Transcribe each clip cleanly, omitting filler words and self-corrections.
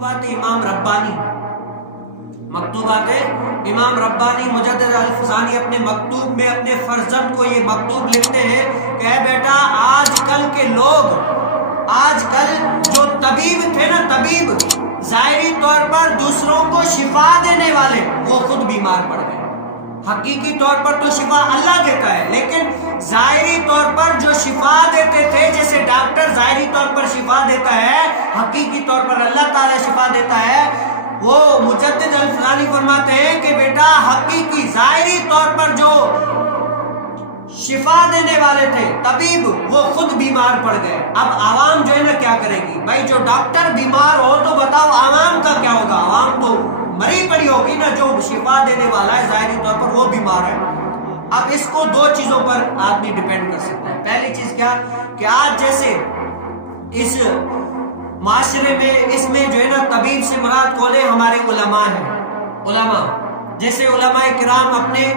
مکتوبات امام ربانی، مکتوبات امام ربانی مجدد الفسانی اپنے مکتوب میں اپنے فرزند کو یہ مکتوب لکھتے ہیں کہ اے بیٹا، آج کل کے لوگ، آج کل جو طبیب تھے نا، طبیب ظاہری طور پر دوسروں کو شفا دینے والے، وہ خود بیمار پڑ گئے۔ حقیقی طور پر تو شفا اللہ دیتا ہے، لیکن ظاہری طور پر جو شفا دیتے تھے، جیسے ڈاکٹر ظاہری طور پر شفا دیتا ہے، حقیقی طور پر اللہ تعالیٰ شفا دیتا ہے۔ وہ مجدد الفسانی فرماتے ہیں کہ بیٹا، حقیقی ظاہری طور پر جو شفا دینے والے تھے طبیب، وہ خود بیمار پڑ گئے۔ اب عوام جو ہے نا کیا کرے گی؟ بھائی جو ڈاکٹر بیمار ہو تو بتاؤ عوام کا کیا ہوگا؟ عوام تو مری پڑی ہوگی نا، جو شفا دینے والا ہے ظاہری طور پر وہ بیمار ہے۔ اب اس کو دو چیزوں پر آدمی ڈیپینڈ کر سکتا ہے۔ پہلی چیز کیا کہ آج جیسے اس معاشرے میں، اس میں جو ہے نا طبیب سے مراد کون ہے؟ ہمارے علماء ہیں۔ علماء جیسے علماء کرام اپنے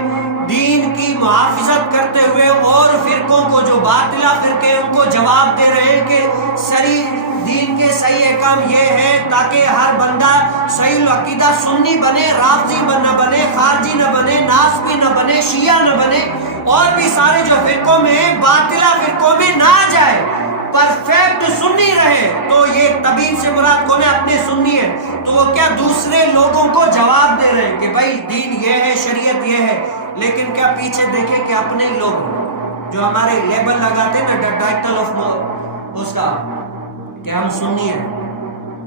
دین کی محافظت کرتے ہوئے اور فرقوں کو، جو باطلہ فرقے ان کو جواب دے رہے ہیں کہ صحیح دین کے صحیح احکام یہ ہے تاکہ ہر بندہ صحیح العقیدہ سنی بنے، رافضی نہ بنے، خارجی نہ بنے، ناسبی نہ بنے، شیعہ نہ بنے، اور بھی سارے جو فرقوں میں باطلہ فرقوں میں نہ جائے، پرفیکٹ سنی رہے۔ تو یہ طبیب سے مراد کون ہے؟ اپنے سنی ہے۔ تو وہ کیا دوسرے لوگوں کو جواب دے رہے ہیں کہ بھائی دین یہ ہے، شریعت یہ ہے، لیکن کیا پیچھے دیکھیں کہ اپنے لوگ جو ہمارے لیبل لگاتے ہیں نا، ٹائٹل آف اس کا کہ ہم سنی ہیں،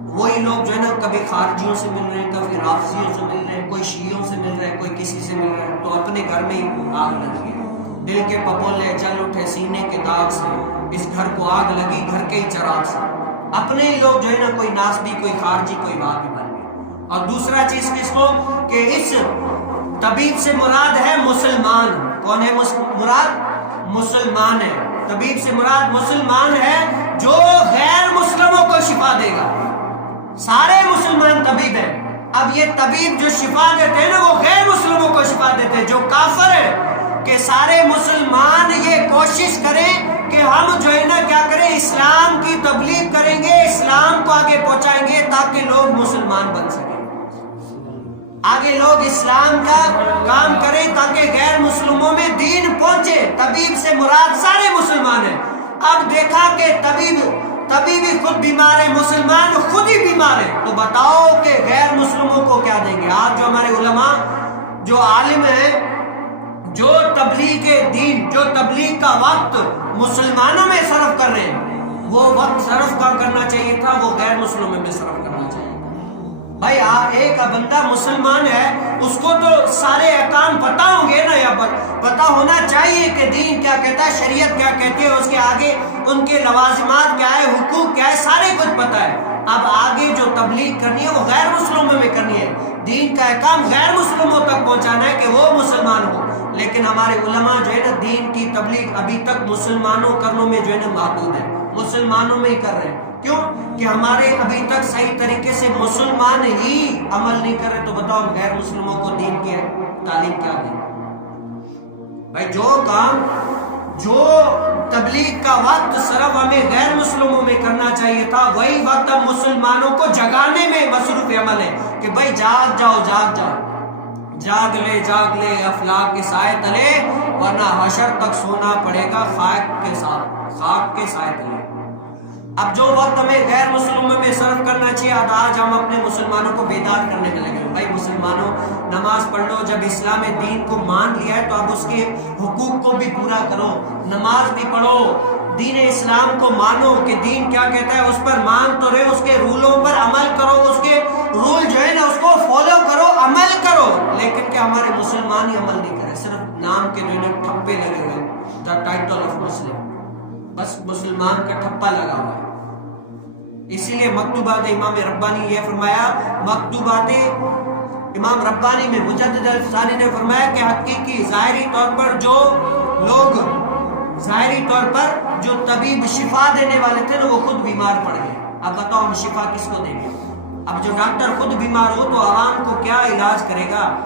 وہی لوگ جو ہے نا کبھی خارجیوں سے مل رہے ہیں، کبھی رافضیوں سے مل رہے ہیں، کوئی شیعوں سے مل رہے ہیں، کوئی کسی سے مل رہے ہیں، تو اپنے گھر میں ہی آگ لگی ہے۔ دل کے پپولے جل اٹھے سینے کے داغ سے، اس گھر کو آگ لگی گھر کے ہی چراغ سے۔ اپنے ہی لوگ جو ہے نا کوئی ناسبی، کوئی خارجی، کوئی وہابی بن گئے۔ اور دوسرا چیز کس کو کہ اس طبیب سے مراد ہے مسلمان۔ کون ہے مراد؟ مسلمان ہے۔ طبیب سے مراد مسلمان ہے جو غیر مسلموں کو شفا دے گا۔ سارے مسلمان طبیب ہیں۔ اب یہ طبیب جو شفا دیتے ہیں نا، وہ غیر مسلموں کو شفا دیتے ہیں جو کافر ہیں۔ کہ سارے مسلمان یہ کوشش کریں کہ ہم جو ہے نا کیا کریں، اسلام کی تبلیغ کریں گے، اسلام کو آگے پہنچائیں گے تاکہ لوگ مسلمان بن سکیں، آگے لوگ اسلام کا کام کریں تاکہ غیر مسلموں میں دین پہنچے۔ طبیب سے مراد سارے مسلمان ہیں۔ اب دیکھا کہ طبیب ہی خود بیمار ہے، مسلمان خود ہی بیمار ہے، تو بتاؤ کہ غیر مسلموں کو کیا دیں گے؟ آج جو ہمارے علماء، جو عالم ہیں، جو تبلیغ دین، جو تبلیغ کا وقت مسلمانوں میں صرف کر رہے ہیں، وہ وقت صرف کا کرنا چاہیے تھا، وہ غیر مسلموں میں صرف کرنا چاہیے تھا۔ بھائی ایک بندہ مسلمان ہے، اس کو تو سارے احکام پتہ ہوں گے نا، یا پتہ ہونا چاہیے کہ دین کیا کہتا ہے، شریعت کیا کہتی ہے، اس کے آگے ان کے لوازمات کیا ہے، حقوق کیا ہے، سارے کچھ پتہ ہے۔ اب آگے جو تبلیغ کرنی ہے وہ غیر مسلموں میں کرنی ہے، دین کا احکام غیر مسلموں تک پہنچانا ہے کہ وہ مسلمان ہو۔ لیکن ہمارے علماء جو ہے نا دین کی تبلیغ ابھی تک مسلمانوں کرنوں میں جو ہے نا محدود ہے، مسلمانوں میں ہی کر رہے ہیں۔ کیوں؟ کہ ہمارے ابھی تک صحیح طریقے سے مسلمان ہی عمل نہیں کر رہے، تو بتاؤ غیر مسلموں کو دین کی تعلیم کیا دیں؟ بھائی جو کام، جو تبلیغ کا وقت صرف ہمیں غیر مسلموں میں کرنا چاہیے تھا، وہی وقت اب مسلمانوں کو جگانے میں مصروف عمل ہے کہ بھائی جاگ جاؤ، جاگ جاؤ، جاگ لے افلاک کے سائے تلے، ورنہ حشر تک سونا پڑے گا خاک کے سائے تلے۔ اب جو وقت ہمیں غیر مسلموں میں صرف کرنا چاہیے، آج ہم اپنے مسلمانوں کو بیدار کرنے میں لگے۔ بھائی مسلمانوں، نماز پڑھ لو، جب اسلام دین کو مان لیا ہے تو اب اس کے حقوق کو بھی پورا کرو، نماز بھی پڑھو، دین اسلام کو مانو کہ دین کیا کہتا ہے، اس پر مان تو رہے، اس کے رولوں پر عمل کرو، اس کے رول جو ہے نا اس کو فالو کرو، عمل کرو۔ لیکن کہ ہمارے مسلمان ہی عمل نہیں کرے، صرف نام کے جو ٹھپے لگے ہوئے، دا ٹائٹل آف مسلم، بس مسلمان کا ٹھپا لگا ہوا ہے۔ اسی لیے مکتوبات امام ربانی یہ فرمایا، مکتوبات امام ربانی میں مجدد الفسانی نے فرمایا کہ حقیقی ظاہری طور پر جو لوگ، ظاہری طور پر جو طبیب شفا دینے والے تھے نا، وہ خود بیمار پڑ گئے۔ اب بتاؤ ہم شفا کس کو دیں گے؟ اب جو ڈاکٹر خود بیمار ہو تو عوام کو کیا علاج کرے گا؟